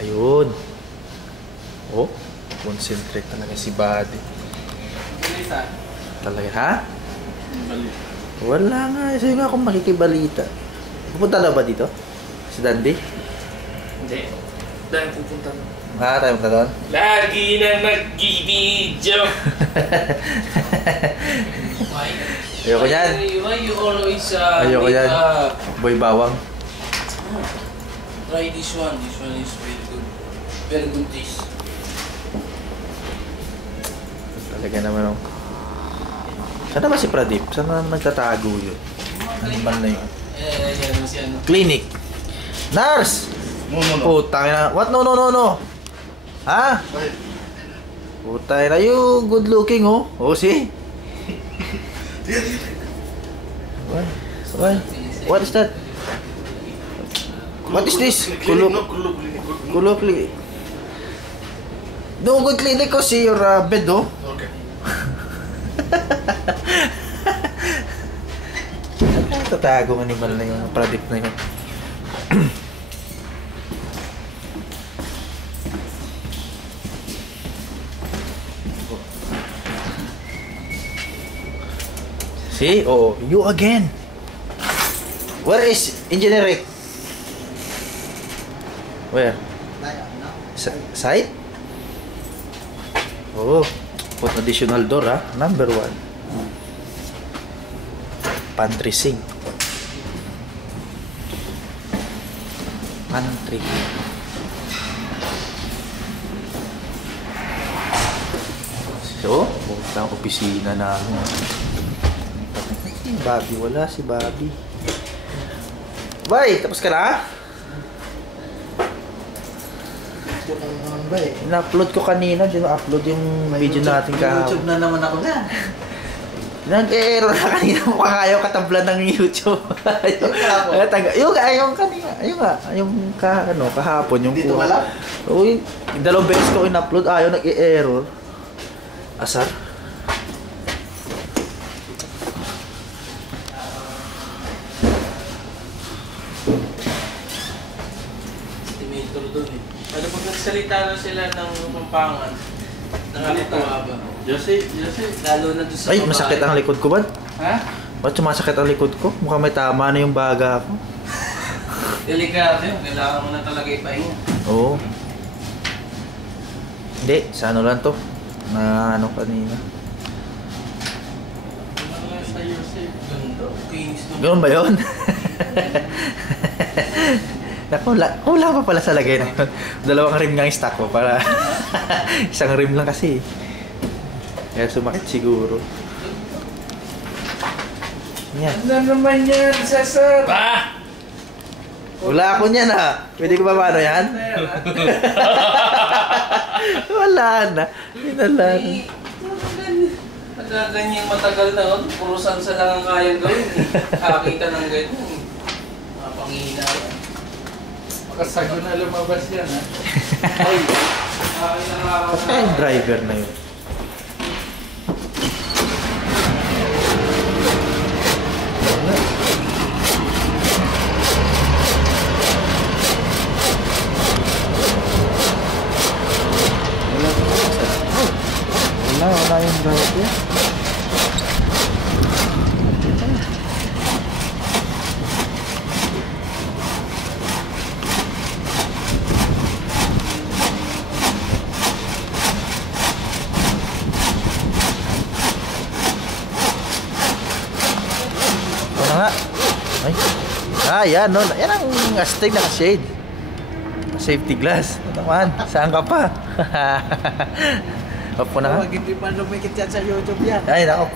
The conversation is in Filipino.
Ayun. Oh, concentrate talaga si Buddy. Talaga, ha? Wala nga. Sa'yo nga akong makikibalita. Pupunta na ba dito? Si Dandy? Hindi. Dahil pupunta na. Tayo punta doon? Lagi na nag-video. Ayoko yan. Why you always Ayoko yan. Boy bawang. Try this one. This one is very good. Very good taste. Talaga naman ako. Saan na ba si Pradip? Saan na nagtatago yun? Animal na yun. Yan si ano. Clinic. Nurse! No. Putang ina. What? No. Ha? Putang ina. You good looking, oh. Oh, see? What? What is that? What is this? Kulo clinic. No, good clinic ko. See your bed, oh. Okay. Tatagong animal na yun. Product na yun. See? Oh, you again. Where is Engineer Rick? Where? Side? Oh, put additional door, ha? Number 1. Pantry sink. Pantry. So, pupunta ang opisina namin. Bobby, wala si Bobby. Bay, tapos ka na? Na-upload ko kanina, upload yung video natin kahapon. YouTube na naman ako na. Nag-error na kanina, mukhang ayaw katablan ng YouTube. Yung kanina, yung kahapon, yung dito wala? Uy, dalawang beses ko in-upload, ayaw nag-error. Asar? Estimator doon eh. Ano pag nagsalita na sila ng Pampangan? Nakakatawa ba? Jose. Lalo na doon sa Ay, masakit ang likod ko ba? Ha? Ba't sumasakit ang likod ko? Mukhang may tama na yung baga ko. Delikado yun. Kailangan mo na talaga ipahinga. Oo. Hindi, sa ano lang to. Na ano kanina. Ano nga sa Jose? Ganda. Kinis naman. Ganoon ba yun? Naku, wala pa pala sa lagay na yun. Dalawang rim nga yung stock ko para isang rim lang kasi. Kaya sumakit siguro. Yan. Ano naman yan, Cesar? Ba! Wala ako niyan, ha. Pwede ko ba paano yan? Wala na. Wala na. Ganyan matagal na yun. Puro sansa lang ang kayang gawin. Kakita ng ganyan. Mapangihina yan. Makasago na lumabas yan, ha? Ay! Basta yung driver na yun. Wala yung driver. Yan, no? Yan ang astig na shade. Safety glass. Ano naman? Saan ka pa? Opo na nga. Huwag hindi pa lumikit yan sa YouTube yan. Ay, nako.